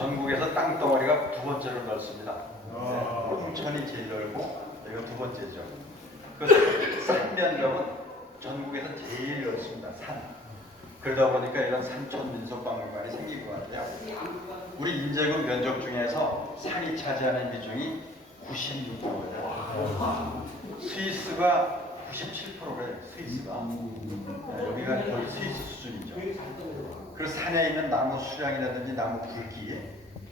전국에서 땅덩어리가 두 번째로 넓습니다. 홍천이 제일 넓고 여기가 두 번째죠. 그 산면적은 전국에서 제일 넓습니다. 산. 그러다 보니까 이런 산촌 민속박물관이 생긴 것 같아요. 우리 인제군 면적 중에서 산이 차지하는 비중이 96%예요. 스위스가 97%래요. 스위스가. 여기가 거의 스위스 수준이죠. 그 산에 있는 나무 수량이라든지 나무 굵기,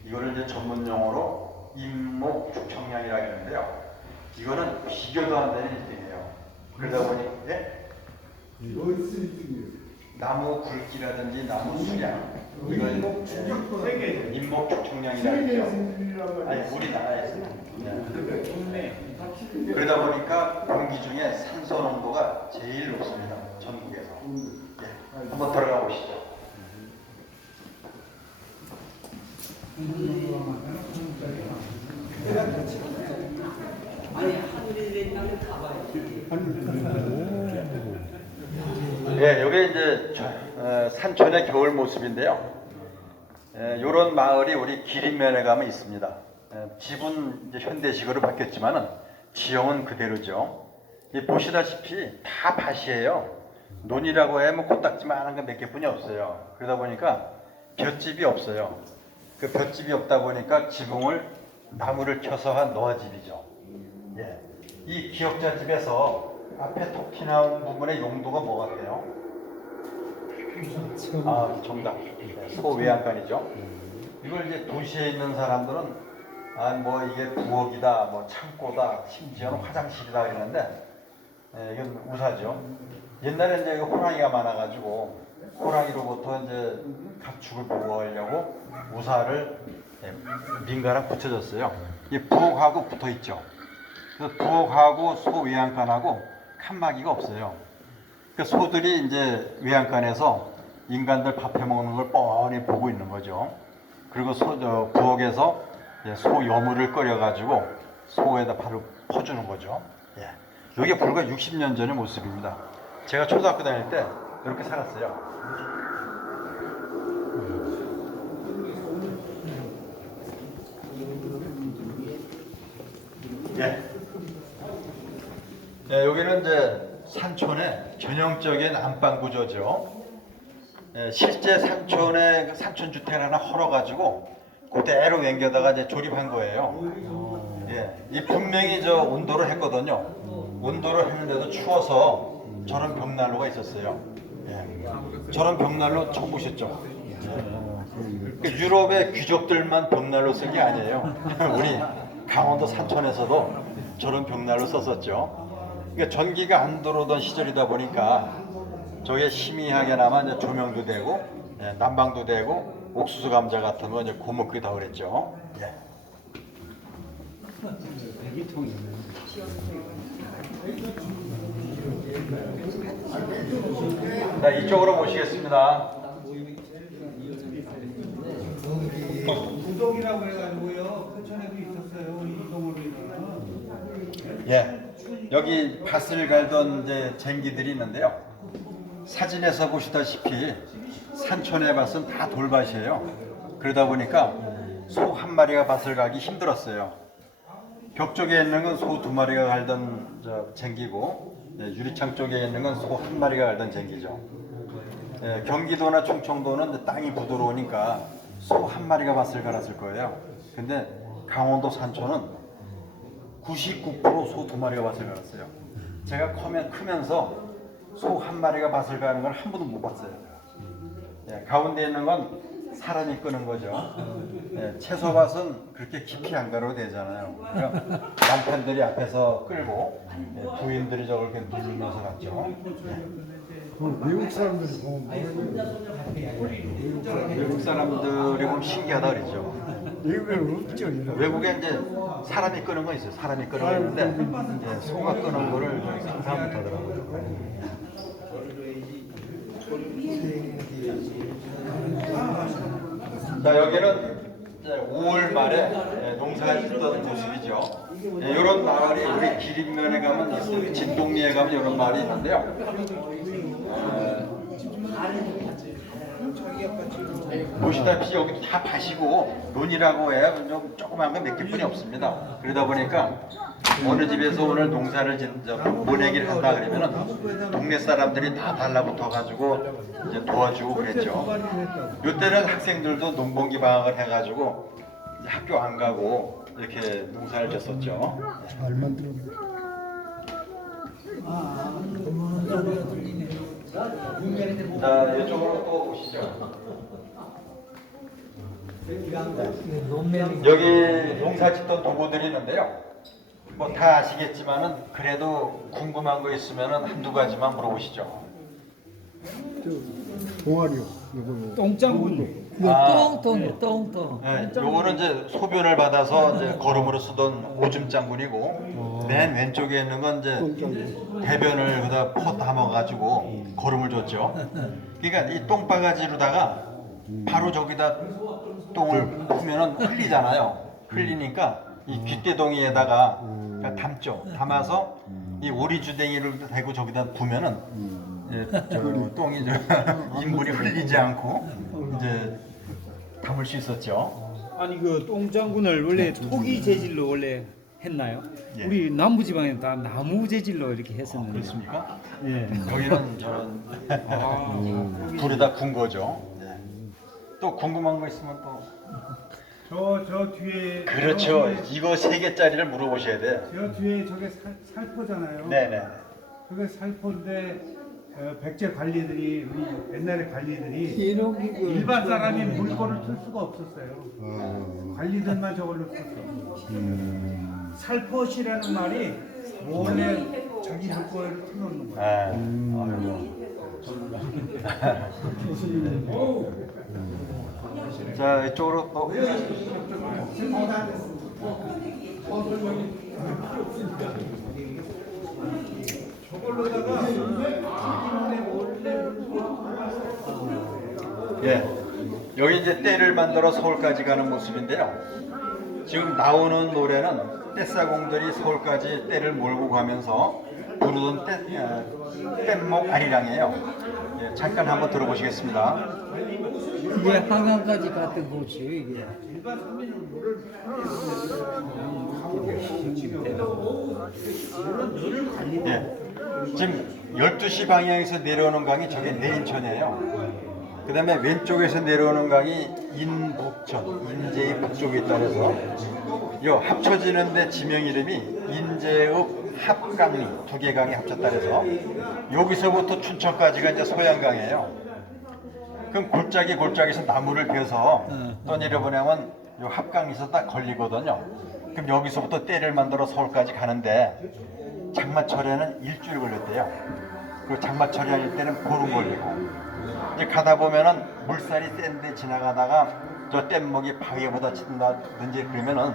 이거를 이제 전문 용어로 임목 축청량이라고 하는데요. 이거는 비교도 안 되는 1등이에요. 그러다 보니 나무 굵기라든지 나무 수량, 이걸 임목 축청량이라고 하죠. 아니 우리나라에서. 그러다 보니까 공기 중에 산소 농도가 제일 높습니다. 전국에서. 한번 들어가 보시죠. 예, 이게 이제 산촌의 겨울 모습인데요. 이런 마을이 우리 기린면에 가면 있습니다. 집은 이제 현대식으로 바뀌었지만은 지형은 그대로죠. 보시다시피 다 밭이에요. 논이라고 하면 코딱지만한 거 몇 개뿐이 없어요. 그러다 보니까 볏집이 없어요. 그 볏집이 없다 보니까 지붕을 나무를 켜서 한 노아집이죠. 예. 이 기역자 집에서 앞에 톡 튀나온 부분의 용도가 뭐 같아요? 아, 정답. 소외양간이죠. 이걸 이제 도시에 있는 사람들은 뭐 이게 부엌이다, 뭐 창고다, 심지어는 화장실이다 이러는데 이건 우사죠. 옛날에 이제 호랑이가 많아가지고 호랑이로부터 이제 가축을 보호하려고 우사를 민가랑 붙여줬어요. 이 부엌하고 붙어 있죠. 그래서 부엌하고 소 외양간하고 칸막이가 없어요. 그 소들이 이제 외양간에서 인간들 밥해 먹는 걸 뻔히 보고 있는 거죠. 그리고 부엌에서 소 여물을 끓여가지고 소에다 바로 퍼주는 거죠. 예. 이게 불과 60년 전의 모습입니다. 제가 초등학교 다닐 때 이렇게 살았어요. 예. 네, 여기는 이제 산촌의 전형적인 안방 구조죠. 실제 산촌에 산촌 주택을 하나 헐어가지고 그대로 옮겨다가 이제 조립한 거예요. 이 분명히 저 온도를 했거든요. 온도를 했는데도 추워서 저런 벽난로가 있었어요. 저런 벽난로 처음 보셨죠? 유럽의 귀족들만 벽난로 쓴 게 아니에요. 우리 강원도 산촌에서도 저런 벽난로 썼었죠. 그러니까 전기가 안 들어오던 시절이다 보니까 저게 희미하게나마 이제 조명도 되고 난방도 되고 옥수수 감자 같은 거 이제 고목이 다 그랬죠. 자, 이쪽으로 모시겠습니다. 구독이라고 해가지고요. 포천에도 있었어요. 이동으로 인해서. 예, 여기 밭을 갈던 이제 쟁기들이 있는데요. 사진에서 보시다시피 산촌의 밭은 다 돌밭이에요. 그러다 보니까 소 한 마리가 밭을 가기 힘들었어요. 벽 쪽에 있는 건 소 두 마리가 갈던 쟁기고 유리창 쪽에 있는 건 소 한 마리가 갈던 쟁기죠. 경기도나 충청도는 땅이 부드러우니까 소 한 마리가 밭을 갈았을 거예요. 근데 강원도 산촌은 99% 소 두 마리가 밭을 갈았어요. 제가 크면서 소 한 마리가 밭을 가는 걸 한 번도 못 봤어요. 가운데 있는 건 사람이 끄는 거죠. 채소밭은 그렇게 깊이 안 가려도 되잖아요. 그러니까 남편들이 앞에서 끌고 부인들이 저걸 이렇게 누르면서 갔죠. 미국 사람들이 보면 외국 사람들이 보면 신기하다 그러죠. 미국에는 없죠. 외국에 이제 사람이 끄는 거 있어요. 사람이 끄는 거 있는데 소가 끄는 거를 상상 못 하더라고요. 자, 여기는 5월 말에 농사가 짓던 모습이죠. 이런 마을이 우리 기린면에 가면 있어요. 진동리에 가면 이런 마을이 있는데요. 보시다시피 여기 다 밭이고 논이라고 해야 좀 조그만 거 몇 개뿐이 없습니다. 그러다 보니까 어느 집에서 오늘 농사를 모내기를 한다 그러면은 동네 사람들이 다 달라붙어 가지고 이제 도와주고 그랬죠. 이때는 학생들도 농번기 방학을 해가지고 이제 학교 안 가고 이렇게 농사를 졌었죠. 잘 만들었네. 자, 이쪽으로 또 오시죠. 여기 농사 짓던 도구들이 있는데요. 뭐 다 아시겠지만은 그래도 궁금한 거 있으면은 한두 가지만 물어보시죠. 저 동아리요. 이거 똥장군. 똥똥. 네, 요거는 이제 소변을 받아서 이제 거름으로 쓰던 오줌 장군이고 맨 왼쪽에 있는 건 이제 대변을 그다 퍼 담아가지고 거름을 줬죠. 그러니까 이 똥바가지로다가 바로 저기다 똥을 푸면은 흘리잖아요. 흘리니까 이 귓대동이에다가 담죠. 담아서 이 오리주댕이를 대고 저기다 부면은 저 똥이 인물이 흘리지 않고 이제 담을 수 있었죠. 아니 그 똥장군을 원래 토기 재질로 원래 했나요? 예. 우리 남부 지방에는 다 나무 재질로 이렇게 했었는데. 그렇습니까? 예. 여기는 저는 불에다 군 거죠. 네. 또 궁금한 거 있으면 또 저 뒤에. 그렇죠. 이거 3개짜리를 물어보셔야 돼. 저 뒤에 저게 살포잖아요. 네네. 그게 살포인데 백제 관리들이 우리 옛날에 관리들이 일반 사람이 물건을 틀 수가 없었어요. 관리들만 저걸로 썼어. 살포시라는 말이 원래 자기 물건을 틀어놓는 거야. 자, 이쪽으로 또 예, 여기 이제 떼를 만들어 서울까지 가는 모습인데요. 지금 나오는 노래는 떼싸공들이 서울까지 떼를 몰고 가면서 부르던 뗏목 아리랑이에요. 예, 잠깐 한번 들어보시겠습니다. 이게 한강까지 갔던 곳이에요, 이게. 예, 지금 12시 방향에서 내려오는 강이 저게 내인천이에요. 그 다음에 왼쪽에서 내려오는 강이 인북천, 인제의 북쪽에 따라서 요 합쳐지는데 지명 이름이 인제읍 합강리 두 개 강이 합쳤다 해서 여기서부터 춘천까지가 이제 소양강이에요. 그럼 골짜기에서 나무를 베서 떠내려보내면 요 합강에서 딱 걸리거든요. 그럼 여기서부터 떼를 만들어 서울까지 가는데 장마철에는 일주일 걸렸대요. 그리고 장마철이 아닐 때는 보름 걸리고 이제 가다 보면은 물살이 센데 지나가다가 저 뗏목이 바위에 부딪힌다든지 그러면은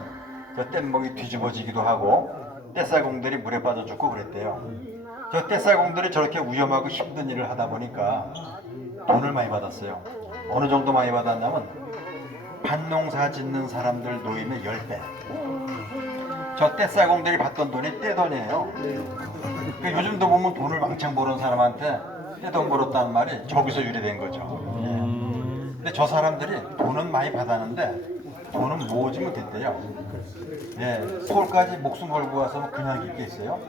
저 뗏목이 뒤집어지기도 하고 떼쌀공들이 물에 빠져 죽고 그랬대요. 저 떼쌀공들이 저렇게 위험하고 힘든 일을 하다 보니까 돈을 많이 받았어요. 어느 정도 많이 받았냐면 밭농사 짓는 사람들 노임의 10배. 저 떼쌀공들이 받던 돈이 떼돈이에요. 그러니까 요즘도 보면 돈을 왕창 버는 사람한테 떼돈 벌었다는 말이 저기서 유래된 거죠. 예. 근데 저 사람들이 돈은 많이 받았는데 돈은 모으지 못했대요. 예, 서울까지 목숨 걸고 와서 그냥 있게 있어요.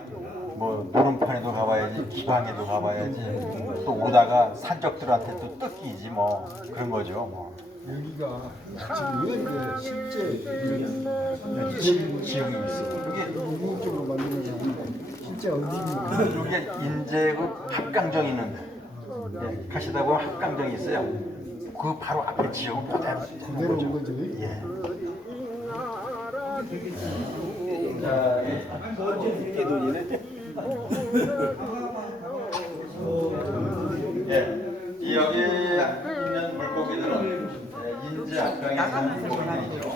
뭐 노름판에도 가봐야지, 기방에도 가봐야지, 또 오다가 산적들한테 또 뜯기지 뭐 그런 거죠. 뭐. 여기가 지금 이게 실제 지형이 있어. 이게 이국적으로 만드는 게 아니고 실제 어디입니까? 여기에 인제그 합강정이 있는데 예, 가시다 보면 합강정이 있어요. 그 바로 앞에 지역은 그대로 온 거죠. 예. 자, 예, 이 여기 있는 물고기들은 인제 합강에 사는 물고기들이죠.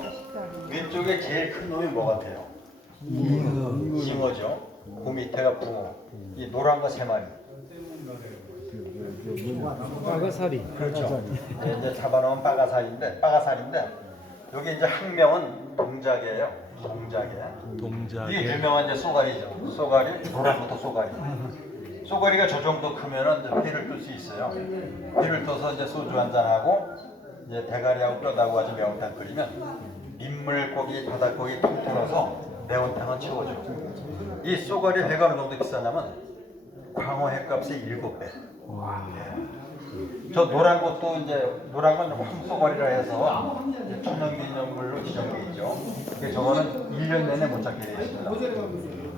왼쪽에 제일 큰 놈이 뭐 같아요? 잉어죠. 그 밑에가 붕어. 이 노란 거 3마리. 빠가사리. 그렇죠. 이제 잡아놓은 빠가살인데 여기 이제 학명은 동작이에요. 동작. 이게 유명한 이제 쏘가리죠. 쏘가리, 노란부터 쏘가리. 쏘가리가 저 정도 크면은 이제 회를 뜰 수 있어요. 회를 떠서 이제 소주 한잔 하고 이제 대가리하고 뼈다고 아주 매운탕 끓이면 민물고기, 바닷고기 통통 넣어서 매운탕은 최고죠. 이 쏘가리 회가 어느 정도 비싸냐면 광어 회값의 7배. 저 노란 것도 이제 노란 건 황쏘가리라 해서 천연기념물로 지정돼 있죠. 근데 저거는 1년 내내 못 잡게 되어 있습니다.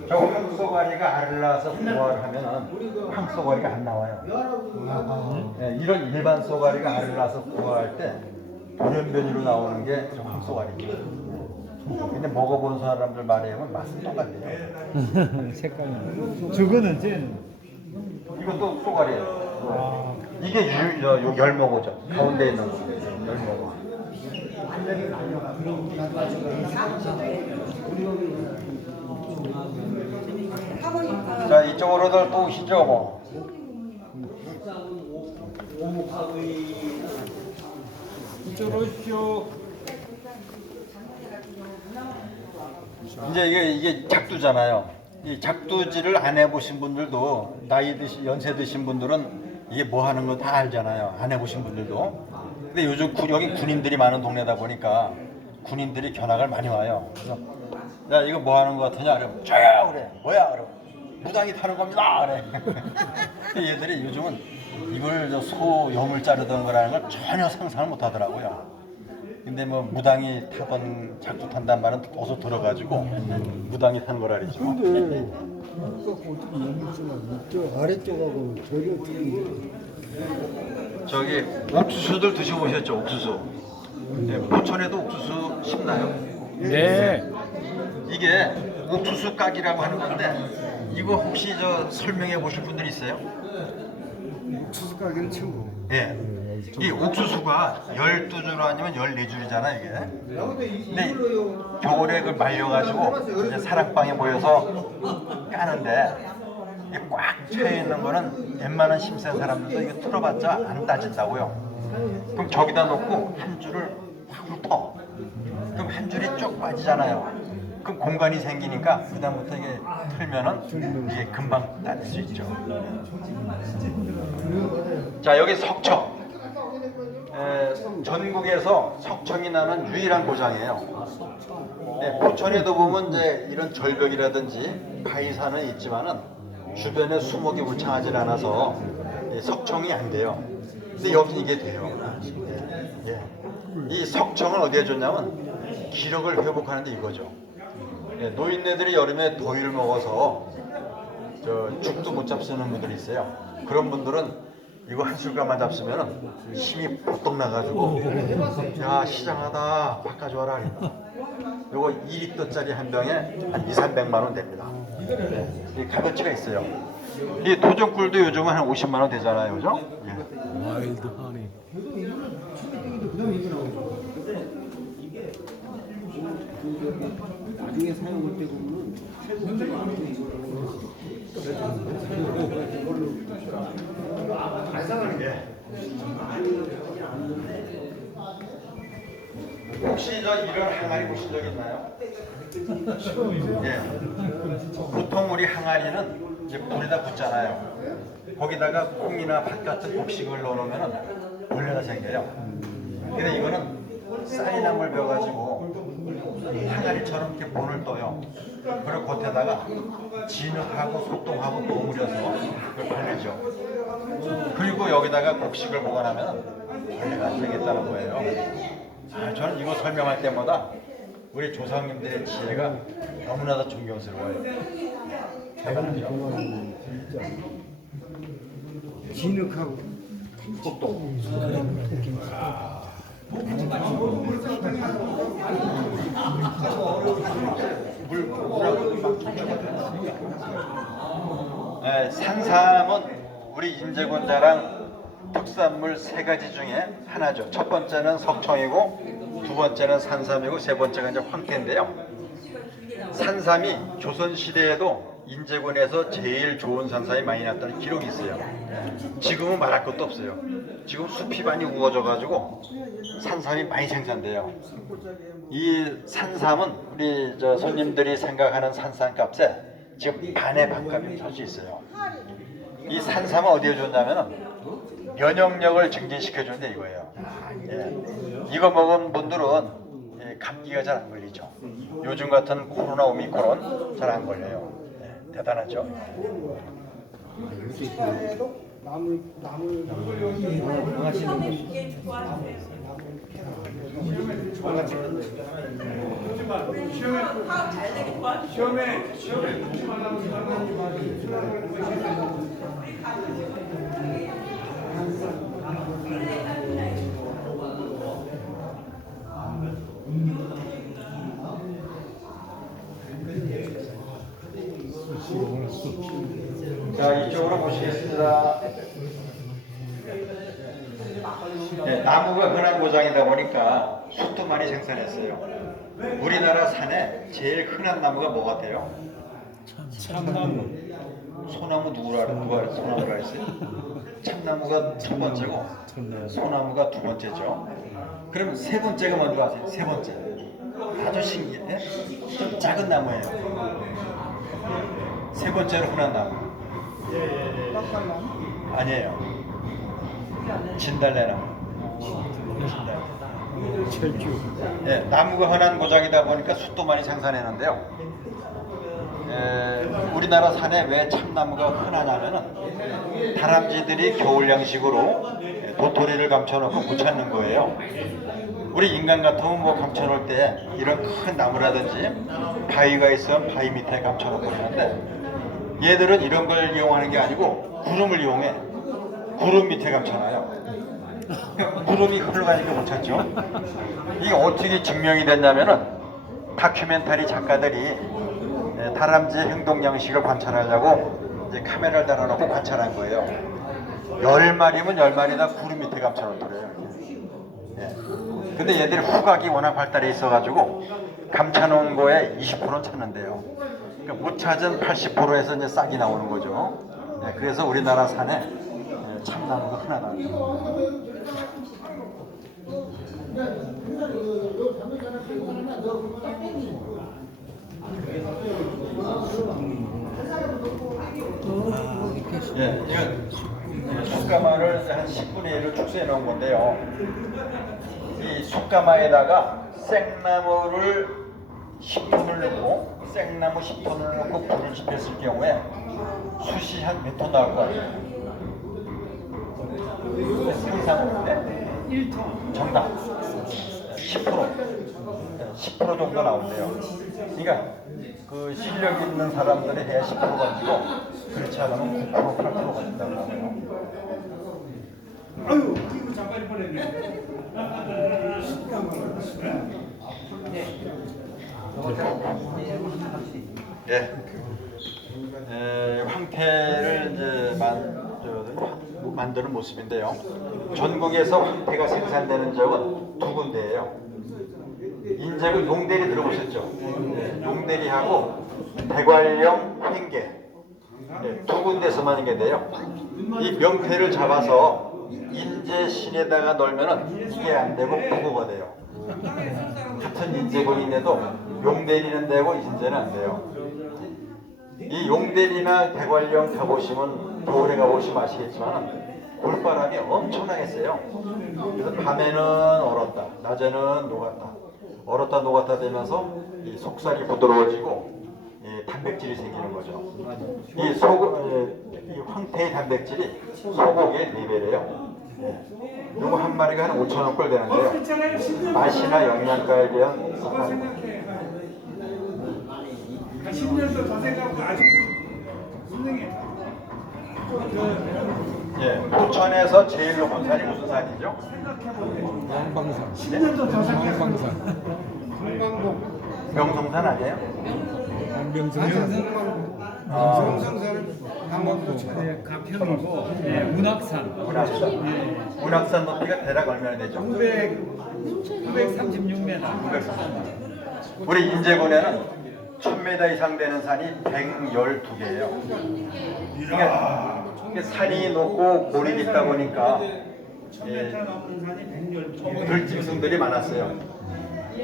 저 황쏘가리가 알을 낳아서 부화를 하면은 황쏘가리가 안 나와요. 네, 이런 일반 쏘가리가 알을 낳아서 부화할 때 돌연변이로 나오는 게 저 황쏘가리죠. 근데 먹어본 사람들 말에 의하면 맛은 똑같아요. 색깔이. 저거는 쟤는. 이것도 쏘가리예요. 이게 열먹어죠. 가운데 있는 거. 열먹어. 자, 이쪽으로들 또 오시죠, 뭐. 이쪽으로 오십시오. 이제 이게 작두잖아요. 이 작두질을 안 해보신 분들도 연세 드신 분들은 이게 뭐 하는 거 다 알잖아요. 안 해보신 분들도. 근데 요즘 여기 군인들이 많은 동네다 보니까 군인들이 견학을 많이 와요. 그래서 야 이거 뭐 하는 거 같으냐? 그러면 저요 그래. 뭐야? 그럼 무당이 타는 겁니다. 그래. 얘들이 요즘은 이걸 소 염을 자르던 거라는 걸 전혀 상상을 못 하더라고요. 근데 뭐 무당이 타던 작두 탄단 말은 어서 들어가지고 무당이 탄 거라 그러죠. 근데 아까 어떻게 넘었지만 이쪽 아래쪽하고 저기 어떻게 저기 옥수수들 드셔보셨죠? 옥수수. 네, 포천에도 옥수수 심나요? 네. 이게 옥수수 깍이라고 하는 건데 이거 혹시 설명해 보실 분들 있어요? 옥수수 가게는 친구. 예. 이 옥수수가 12줄 아니면 14줄이잖아 이게. 근데 겨울에 그걸 말려가지고 이제 사랑방에 모여서 까는데 이 꽉 차있는 거는 웬만한 심센 사람들도 이거 틀어봤자 안 따진다고요. 그럼 저기다 놓고 한 줄을 확 훑어. 그럼 한 줄이 쭉 빠지잖아요. 그럼 공간이 생기니까 그다음부터 이게 틀면은 이게 금방 따질 수 있죠. 자 여기 석청. 전국에서 석청이 나는 유일한 고장이에요. 네, 포천에도 보면 이제 이런 절벽이라든지 바위산은 있지만은 주변에 수목이 울창하지 않아서 석청이 안 돼요. 근데 여기는 이게 돼요. 예. 이 석청은 어디에 좋냐면 기력을 회복하는데 이거죠. 예, 노인네들이 여름에 더위를 먹어서 죽도 못 잡수는 분들이 있어요. 그런 분들은 이거 한 술가만 잡수면 힘이 보떡 나가지고 야 시장하다 바꿔줘라. 요거 2리터짜리 한 병에 한 200~300만 원 됩니다. 네, 값어치가 있어요. 이 도전꿀도 요즘은 한 50만 원 되잖아요, 그죠? 예. 나중에 사용할 때 보면 혹시 이런 항아리 보신 적 있나요? 예. 보통 우리 항아리는 이제 불에다 붓잖아요. 거기다가 콩이나 팥 같은 곡식을 넣어놓으면 벌레가 생겨요. 근데 이거는 쌀이나물 베어가지고 항아리처럼 이렇게 본을 떠요. 그리고 겉에다가 진흙하고 소똥하고 버무려서 그걸 바르죠. 그리고 여기다가 곡식을 보관하면 벌레가 안 생겼다는 거예요. 저는 이거 설명할 때마다 우리 조상님들의 지혜가 너무나도 존경스러워요. 대단하죠. 진짜 진흙하고 소똥. 네, 산삼은 우리 인제군 자랑 특산물 3가지 중에 하나죠. 첫 번째는 석청이고, 두 번째는 산삼이고, 세 번째가 이제 황태인데요. 산삼이 조선 시대에도 인제군에서 제일 좋은 산삼이 많이 났다는 기록이 있어요. 지금은 말할 것도 없어요. 지금 숲이 많이 우거져가지고 산삼이 많이 생산돼요. 이 산삼은 우리 손님들이 생각하는 산삼값에 지금 반의 반값이 살 수 있어요. 이 산삼은 어디에 좋냐면은 면역력을 증진시켜주는데 이거예요. 예. 이거 먹은 분들은 감기가 잘 안 걸리죠. 요즘 같은 코로나 오미크론 잘 안 걸려요. 대단하죠. 자, 이쪽으로 보시겠습니다. 네, 나무가 흔한 고장이다 보니까 숯도 많이 생산했어요. 우리나라 산에 제일 흔한 나무가 뭐 같아요? 참나무. 소나무 누가 소나무라 했어요? 참나무가 첫 번째고 소나무가 두 번째죠. 그럼 세 번째가 뭔지 아세요? 세 번째. 아주 신기해. 좀 작은 나무예요. 세 번째로 흔한 나무. 아니에요. 진달래나무. 철쭉. 네, 나무가 흔한 고장이다 보니까 숯도 많이 생산했는데요. 우리나라 산에 왜 참나무가 흔하냐면은 다람쥐들이 겨울 양식으로 도토리를 감춰놓고 못 찾는 거예요. 우리 인간 같으면 뭐 감춰놓을 때 이런 큰 나무라든지 바위가 있으면 바위 밑에 감춰놓고 그러는데 얘들은 이런 걸 이용하는 게 아니고 구름을 이용해. 구름 밑에 감춰놔요. 구름이 흘러가니까 못 찾죠. 이게 어떻게 증명이 됐냐면은 다큐멘터리 작가들이 다람쥐의 행동 양식을 관찰하려고 이제 카메라를 달아놓고 관찰한 거예요. 10마리면 10마리 다 구름 밑에 감춰놓더래요. 근데 얘들이 후각이 워낙 발달해 있어가지고 감춰놓은 거에 20%는 찾는데요. 그러니까 못 찾은 80%에서 이제 싹이 나오는 거죠. 그래서 우리나라 산에 참나무가 흔하다. 이건 숯가마를 한 10분의 1을 축소해 놓은 건데요. 이 숯가마에다가 생나무를 10톤을 넣고 생나무 10톤을 넣고 불을 지폈을 경우에 숯이 한 몇 톤 나올 것 같아요? 상상하는데 1톤 정답 10% 정도 나온대요. 그러니까 그 실력 있는 사람들이 해야 10% 가지고 그렇지 않으면 9% 8% 가진다고 하고요. 아유, 이거 잠깐 뻔했네. 황태를 이제 만드는 모습인데요. 전국에서 황태가 생산되는 적은 두 군데예요. 인제군 용대리 들어보셨죠? 용대리하고 대관령 횡계 두 군데서만 이게 돼요. 이 명태를 잡아서 인제 시내다가 널면은 이게 안 되고 부고가 돼요. 같은 인제군인데도 용대리는 되고 인제는 안 돼요. 이 용대리나 대관령 가보시면 겨울에 가보시면 아시겠지만 굴바람이 엄청나게 세요. 그래서 밤에는 얼었다, 낮에는 녹았다. 얼었다 녹았다 되면서 이 속살이 부드러워지고 단백질이 생기는 거죠. 이 황태의 단백질이 소고기의 4배래요. 요거 한 마리가 한 5,000원꼴 되는데요. 맛이나 영양가에 대한 10년도 더 생각하고 아직도 분명해. 부천에서 제일 높은 산이 무슨 산이죠? 양방산. 10년도 더 생각하고. 양방산. 명성산 아니에요? 양명산. 가평이고 문학산. 문학산 높이가 대략 얼마나 되죠? 936m. 우리 인제군에는 1000m 이상 되는 산이 112개예요. 그러니까 산이 높고 골이 있다 보니까 들짐승들이 많았어요.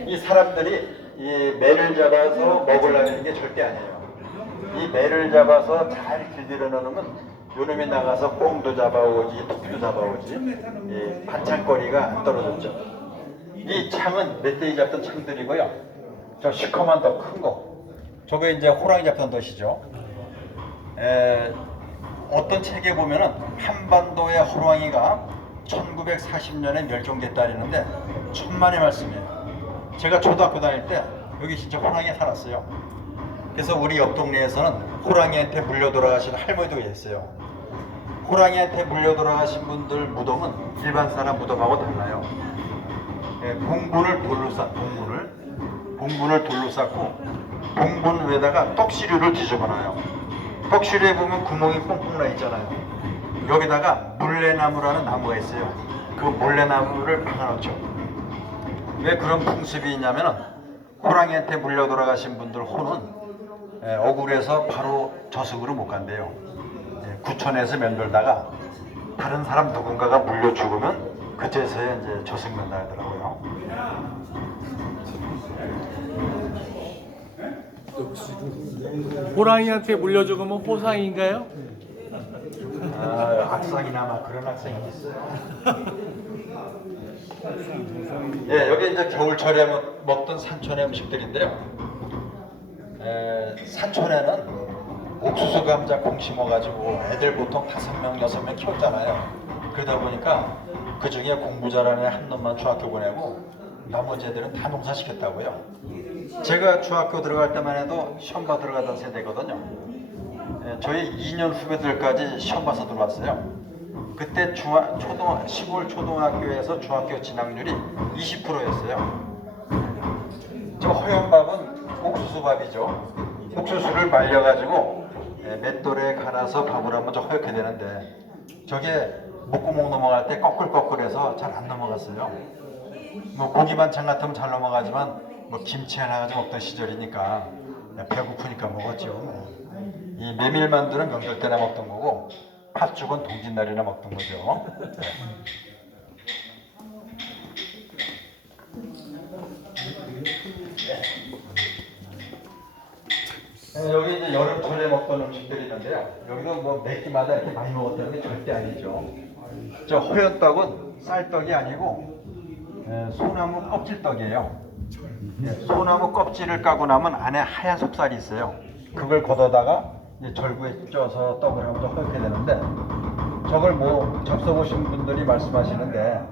이 사람들이 이 매를 잡아서 먹으려는 게 절대 아니에요. 이 매를 잡아서 잘 길들여 놓으면 요놈이 나가서 꽁도 잡아오지, 토끼도 잡아오지, 반찬거리가 안 떨어졌죠. 이 창은 멧돼지 잡던 창들이고요. 저 시커먼 더 큰 거. 저게 이제 호랑이 잡던 덫이죠. 어떤 책에 보면은 한반도의 호랑이가 1940년에 멸종됐다 그러는데 천만의 말씀이에요. 제가 초등학교 다닐 때 여기 진짜 호랑이가 살았어요. 그래서 우리 옆 동네에서는 호랑이한테 물려 돌아가신 할머니도 계셨어요. 호랑이한테 물려 돌아가신 분들 무덤은 일반 사람 무덤하고 달라요. 봉분을 돌로 쌓, 봉분을 돌로 쌓고 봉분 위에다가 떡시류를 뒤집어놔요. 떡시류에 보면 구멍이 뽕뽕 나 있잖아요. 여기다가 물레나무라는 나무가 있어요. 그 물레나무를 박아놓죠. 왜 그런 풍습이 있냐면은 호랑이한테 물려 돌아가신 분들 혼은 억울해서 바로 저승으로 못 간대요. 구천에서 맴돌다가 다른 사람 누군가가 물려 죽으면 그때서야 이제 저승 간다 하더라고요. 호랑이한테 물려 죽으면 호상인가요? 악상이나 막 그런 악상이 있어요. 예, 여기 이제 겨울철에 먹던 산촌의 음식들인데요. 산촌에는 옥수수 감자 콩 심어가지고 애들 보통 5명, 6명 키웠잖아요. 그러다 보니까 그 중에 공부 잘하는 애 한 놈만 중학교 보내고 나머지 애들은 다 농사시켰다고요. 제가 중학교 들어갈 때만 해도 시험 받으러 가던 세대거든요. 저희 2년 후배들까지 시험 봐서 들어왔어요. 그때 시골 초등학교에서 중학교 진학률이 20%였어요. 저 허연밥은 옥수수밥이죠. 옥수수를 말려가지고 맷돌에 갈아서 밥을 하면 저 허옇게 되는데 저게 목구멍 넘어갈 때 꺼끌꺼끌해서 잘 안 넘어갔어요. 뭐 고기 반찬 같으면 잘 넘어가지만 뭐 김치 하나 가지고 먹던 시절이니까 배고프니까 먹었죠. 이 메밀만두는 명절 때나 먹던 거고 팥죽은 동짓날이나 먹던 거죠. 여기 이제 여름철에 먹던 음식들이 있는데요. 여기도 뭐 몇 끼마다 이렇게 많이 먹었다는 게 절대 아니죠. 저 허연떡은 쌀떡이 아니고 소나무 껍질떡이에요. 소나무 껍질을 까고 나면 안에 하얀 속살이 있어요. 그걸 걷어다가 이제 절구에 쪄서 떡을 하면 좀 허옇게 되는데 저걸 뭐 접숴보신 분들이 말씀하시는데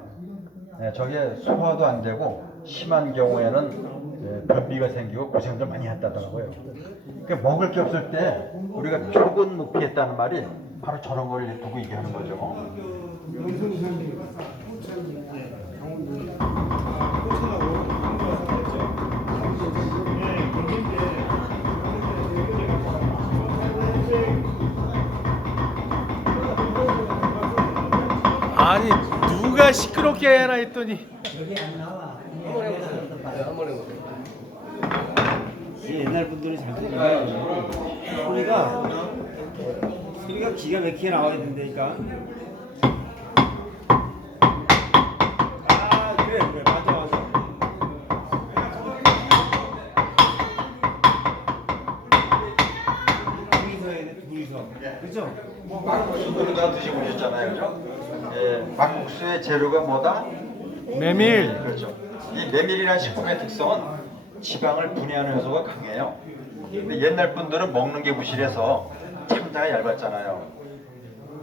저게 소화도 안 되고 심한 경우에는 변비가 생기고 고생 좀 많이 했다더라고요. 그러니까 먹을 게 없을 때 우리가 조금 못 피했다는 말이 바로 저런 걸 두고 얘기하는 거죠. 아니 누가 시끄럽게 해라 했더니 여기 안 나와. 옛날 분들은 잘 듣잖아요. 소리가 기가 막히게 나와야 된다니까. 아 그래 맞아. 둘이서 해야 돼 둘이서. 그죠? 막국수도 다 드셔보셨잖아요, 그죠? 막국수의 재료가 뭐다? 메밀. 그렇죠. 이 메밀이라는 식품의 특성은 지방을 분해하는 요소가 강해요. 근데 옛날 분들은 먹는 게 부실해서 창자가 얇았잖아요.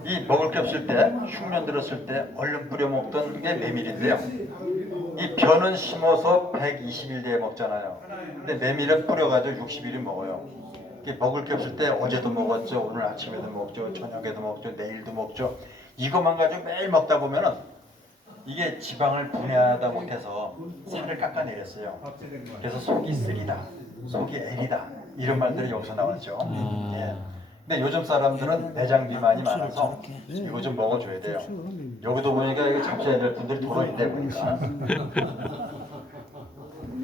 이 먹을 게 없을 때, 흉년 들었을 때 얼른 뿌려 먹던 게 메밀인데요. 이 벼는 심어서 120일 뒤에 먹잖아요. 근데 메밀은 뿌려가지고 60일이 먹어요. 먹을 게 없을 때 어제도 먹었죠, 오늘 아침에도 먹죠, 저녁에도 먹죠, 내일도 먹죠. 이것만 가지고 매일 먹다 보면은 이게 지방을 분해하다 못해서 살을 깎아내렸어요. 그래서 속이 쓰리다, 속이 애리다 이런 말들이 여기서 나왔죠. 예. 근데 요즘 사람들은 내장 비만이 많아서 이거 좀 먹어줘야 돼요. 여기도 보니까 이거 잡숴야 될 분들이 도로 있대 보니까.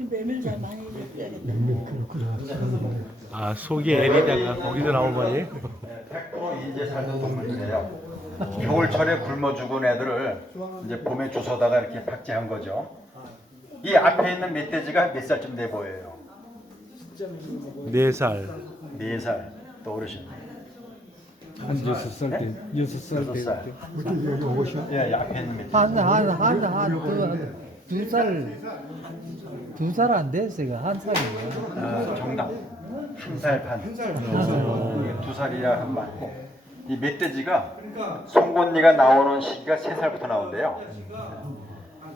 메밀 잘 많이 넣어야겠다. 아 속이 애리다가 거기서 나온 거니? 100% 인제 살던 동물이래요. 겨울철에 굶어 죽은 애들을 이제 봄에 주워다가 이렇게 박제한 거죠. 이 앞에 있는 멧돼지가 몇 살쯤 돼 보여요? 4살. 4살. 또 어르신. 한 6살 때, 6살 때. 6살. 예, 앞에 있는 멧돼지. 한 두 살 안 됐어요. 한 살이에요. 정답. 한 살 반. 이게 2살이라 하면 맞고 이 멧돼지가 송곳니가 나오는 시기가 3살부터 나온대요.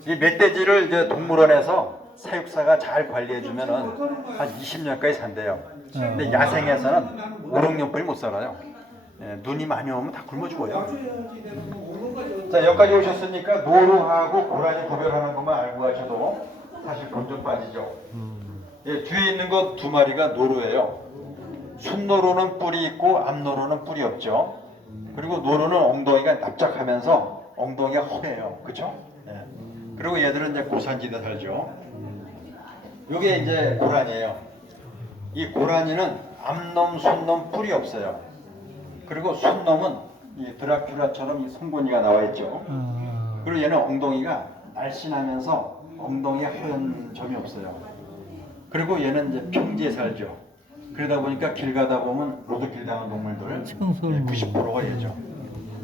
이 멧돼지를 이제 동물원에서 사육사가 잘 관리해주면은 한 20년까지 산대요. 근데 야생에서는 5, 6년뿐이 못 살아요. 예, 눈이 많이 오면 다 굶어 죽어요. 자, 여기까지 오셨으니까 노루하고 고라니 구별하는 것만 알고 가셔도 사실 감정 빠지죠. 예, 뒤에 있는 것 2마리가 노루예요. 순노루는 뿔이 있고 앞노루는 뿔이 없죠. 그리고 노루는 엉덩이가 납작하면서 엉덩이가 허해요. 그렇죠? 예. 그리고 얘들은 이제 고산지대 살죠. 이게 이제 고라니예요. 이 고라니는 앞놈, 순놈 뿔이 없어요. 그리고 순놈은 이 드라큘라처럼 이 송곳니가 나와 있죠. 그리고 얘는 엉덩이가 날씬하면서 엉덩이에 하얀 점이 없어요. 그리고 얘는 이제 평지에 살죠. 그러다 보니까 길 가다 보면 로드킬 당한 동물들 90%가 얘죠.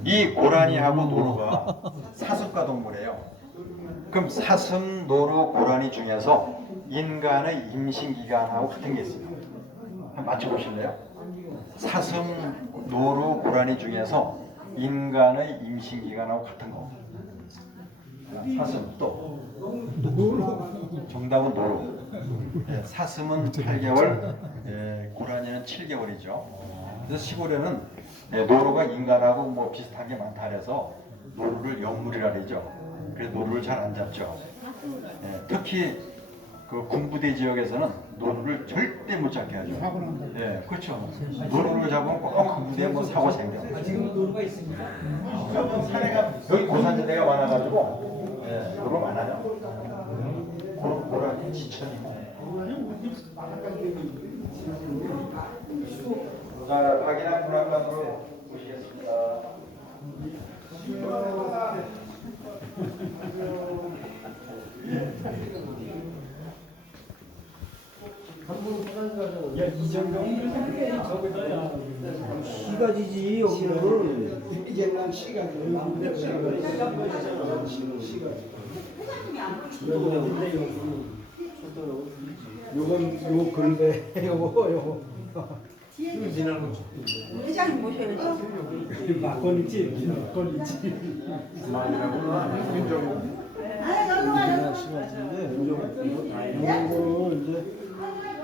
이 고라니하고 노루가 사슴과 동물이에요. 그럼 사슴, 노루, 고라니 중에서 인간의 임신기간하고 같은 게 있어요. 한번 맞춰보실래요? 사슴, 노루, 고라니 중에서 인간의 임신기간하고 같은 거. 사슴 또 정답은 노루. 예, 사슴은 8개월, 예, 고라니는 7개월이죠. 그래서 시골에는 예, 노루가 인간하고 뭐 비슷한 게 많다 그래서 노루를 영물이라 그러죠. 그래서 노루를 잘 안 잡죠. 예, 특히 그 군부대 지역에서는 노루를 절대 못 잡게 하죠. 예, 그렇죠. 노루를 잡으면 꼭 군부대에 뭐 사고 생겨. 지금 노루가 있습니다. 산에가 여기 고산지대가 많아가지고 예, 노루 많아요. 고라니 지천이고. 자, 박인환 문학관으로 모시겠습니다. 시가지지 여기는 옛날 시가지. 요건 요 그런데 요거 회장님 모셔야지. 막건 있지. 요거를 이제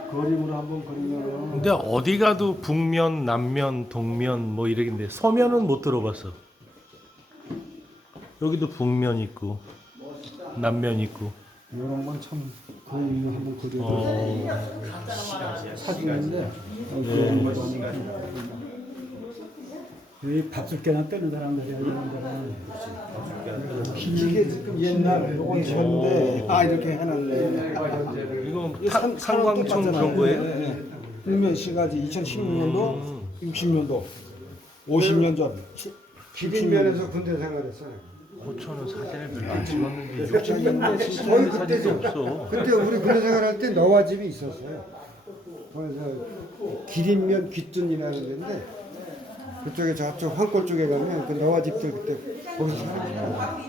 그림으로 한번 그리면 근데 어디 가도 북면, 남면, 동면 뭐 이러겠는데 서면은 못 들어봤어. 여기도 북면 있고 남면 있고. 이런 건 참 그림으로 한번 그려도 사진인데 이 밥술깨나 뜨는 사람들이야 이런 데는 이게 옛날 요건 현대 이렇게 해놨네. 이건 상광총 그런 거예요? 일면 시가지 2016년도 60년도 50년 전 기린면에서 군대 생활했어요. 5천원 사진을 별로 안 찍었는데 60년대 거의 사진도 그때죠. 없어. 그때 우리 군대 생활할 때 너와 집이 있었어요. 그래서 기린면 귀순이라는 데인데 그쪽에 저쪽 황골 쪽에 가면 그 너와 집들 그때 거기서 살았어요.